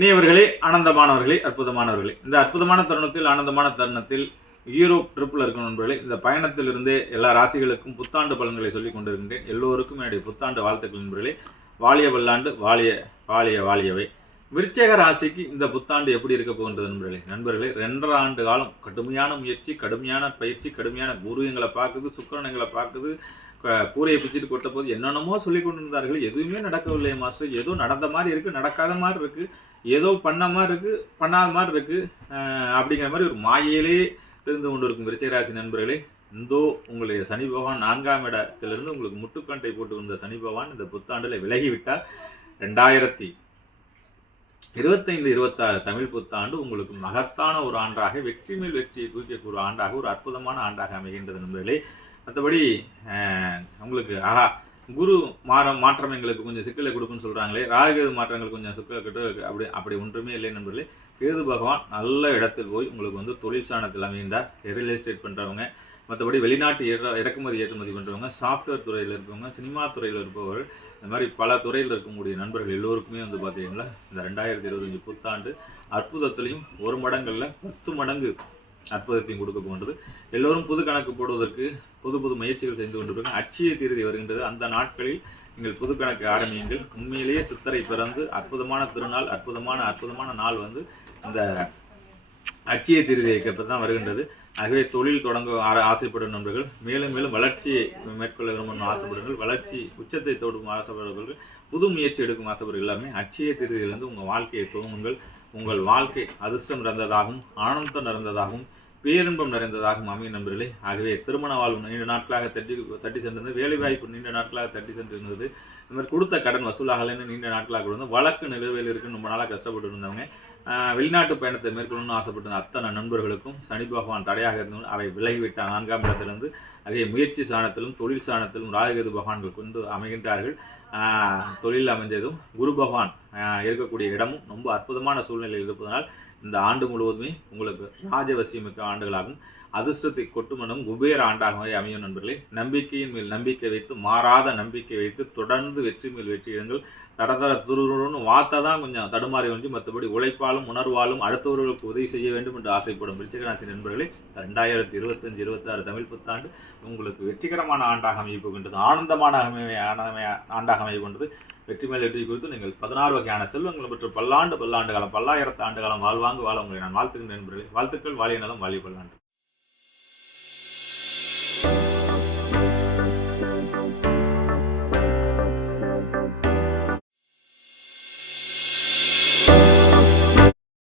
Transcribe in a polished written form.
இனியவர்களே, ஆனந்தமானவர்களே, அற்புதமானவர்களே, இந்த அற்புதமான தருணத்தில் ஆனந்தமான தருணத்தில் யூரோப் ட்ரிப்பில் இருக்கும் நண்பர்களே, இந்த பயணத்திலிருந்தே எல்லா ராசிகளுக்கும் புத்தாண்டு பலன்களை சொல்லிக் கொண்டிருக்கின்றேன். எல்லோருக்கும் என்னுடைய புத்தாண்டு வாழ்த்துக்கள் நண்பர்களே. வாழிய பல்லாண்டு, வாழிய வாழிய வாழியவை. விருச்சக ராசிக்கு இந்த புத்தாண்டு எப்படி இருக்க போகின்றது நண்பர்களே 2.5 ஆண்டு காலம் கடுமையான முயற்சி, கடுமையான பயிற்சி, கடுமையான குருங்களை பார்க்குது, சுக்கிரனங்களை பார்க்குது, கூரையை பிச்சுட்டு கொட்ட போது என்னென்னமோ சொல்லி கொண்டு இருந்தார்கள். எதுவுமே நடக்கவில்லை மாஸ்டர். ஏதோ நடந்த மாதிரி இருக்குது, நடக்காத மாதிரி இருக்குது, ஏதோ பண்ண மாதிரி இருக்குது, பண்ணாத மாதிரி இருக்குது, அப்படிங்கிற மாதிரி ஒரு மாயையிலே இருந்து கொண்டு இருக்கும் விருச்சிகராசி நண்பர்களே. இந்தோ உங்களுடைய சனி பகவான் 4ஆம் இடத்திலிருந்து உங்களுக்கு முட்டுக்கண்டை போட்டு வந்த சனி பகவான் இந்த புத்தாண்டில் விலகிவிட்டார். 2025-26 தமிழ் புத்தாண்டு உங்களுக்கு மகத்தான ஒரு ஆண்டாக, வெற்றி மேல் வெற்றியை தூக்கக்கூடிய ஆண்டாக, ஒரு அற்புதமான ஆண்டாக அமைகின்றது நண்பர்களே. மற்றபடி உங்களுக்கு குரு மாற்றம் எங்களுக்கு கொஞ்சம் சிக்கலை கொடுக்குன்னு சொல்கிறாங்களே, ராகுகேது மாற்றங்கள் கொஞ்சம் சிக்கலை கிட்ட அப்படி ஒன்றுமே இல்லை நண்பர்களே. கேது பகவான் நல்ல இடத்தில் போய் உங்களுக்கு வந்து தொழில் ஸ்தானத்தில் அமைகின்றார். ரியல் எஸ்டேட் பண்ணுறவங்க, மற்றபடி வெளிநாட்டு இறக்குமதி ஏற்றுமதி பண்ணுறவங்க, சாஃப்ட்வேர் துறையில் இருப்பவங்க, சினிமா துறையில் இருப்பவர்கள், இந்த மாதிரி பல துறையில் இருக்கக்கூடிய நண்பர்கள் எல்லோருக்குமே வந்து பார்த்தீங்கன்னா இந்த 2025 புத்தாண்டு அற்புதத்திலையும் 1 மடங்களில் 10 மடங்கு அற்புதத்தையும் கொடுக்க போன்றது. எல்லோரும் புது கணக்கு போடுவதற்கு புது முயற்சிகள் செய்து கொண்டிருக்காங்க. அட்சய தீர்தி வருகின்றது. அந்த நாட்களில் நீங்கள் புது கணக்கு ஆரம்பியுங்கள். உண்மையிலேயே சித்தரை பிறந்து அற்புதமான திருநாள், அற்புதமான நாள் வந்து இந்த அட்சய தீர்தியை தான் வருகின்றது. ஆகவே தொழில் தொடங்க ஆசைப்படும் நண்பர்கள், மேலும் மேலும் வளர்ச்சியை மேற்கொள்ள விரும்பும் ஆசைப்படுங்கள், வளர்ச்சி உச்சத்தை தொடும் ஆசைப்படுபவர்கள், புது முயற்சி எடுக்கும் ஆசைப்படுகள் எல்லாமே அட்சய தீர்தியிலிருந்து உங்கள் வாழ்க்கையை துவங்குங்கள். உங்கள் வாழ்க்கை அதிர்ஷ்டம் நிறைந்ததாகவும், ஆனந்தம் நிறைந்ததாகவும், பேரின்பம் நிறைந்ததாகவும் அமையும் நண்பர்களே. ஆகவே திருமண வாழ்வு நீண்ட நாட்களாக தட்டி சென்றது, வேலைவாய்ப்பு நீண்ட நாட்களாக தட்டி சென்றிருந்தது, இந்த மாதிரி கொடுத்த கடன் வசூலாகலன்னு நீண்ட நாட்களாக கொடுத்து வழக்கு நிலுவையில் இருக்குன்னு ரொம்ப நாளாக கஷ்டப்பட்டு இருந்தவங்க, வெளிநாட்டு பயணத்தை மேற்கொள்ளணும்னு ஆசைப்பட்ட அத்தனை நண்பர்களுக்கும் சனி பகவான் தடையாக இருந்தவங்க அவை விலகிவிட்டார் 4ஆம் இடத்திலிருந்து. அதே முயற்சி ஸ்தானத்திலும் தொழில் ஸ்தானத்திலும் ராகுகேது பகவான்கள் கொண்டு அமைகின்றார்கள். தொழில் அமைஞ்சதும் குரு பகவான் இருக்கக்கூடிய இடமும் ரொம்ப அற்புதமான சூழ்நிலையில் இருப்பதனால் இந்த ஆண்டு முழுவதுமே உங்களுக்கு ராஜவசியமிக்க ஆண்டுகளாகும், அதிர்ஷ்டத்தை கொட்டுமனும் குபேர ஆண்டாகவே அமையும் நண்பர்களே. நம்பிக்கையின் மேல் நம்பிக்கை வைத்து, மாறாத நம்பிக்கை வைத்து தொடர்ந்து வெற்றி மேல் வெற்றி இடங்கள். தடதர துருன்னு வார்த்தை தான் கொஞ்சம் தடுமாறி வந்து, மற்றபடி உழைப்பாலும் உணர்வாலும் அடுத்தவர்களுக்கு உதவி செய்ய வேண்டும் என்று ஆசைப்படும் விருச்சிகராசி நண்பர்களே, 2025-26 தமிழ் புத்தாண்டு உங்களுக்கு வெற்றிகரமான ஆண்டாக அமைய போகின்றது. ஆனந்தமான ஆண்டாக அமைய கொண்டது. வெற்றி மேல் வெற்றி குறித்து நீங்கள் 16 வகையான செல்வங்கள் பெற்று பல்லாண்டு காலம், பல்லாயிரத்து ஆண்டு காலம் வாழ்வாங்க வாழ உங்களை நான் வாழ்த்துகின்றேன் நண்பர்களே. வாழ்த்துக்கள். வாழிய நலம், வாழிய பல்லாண்டு.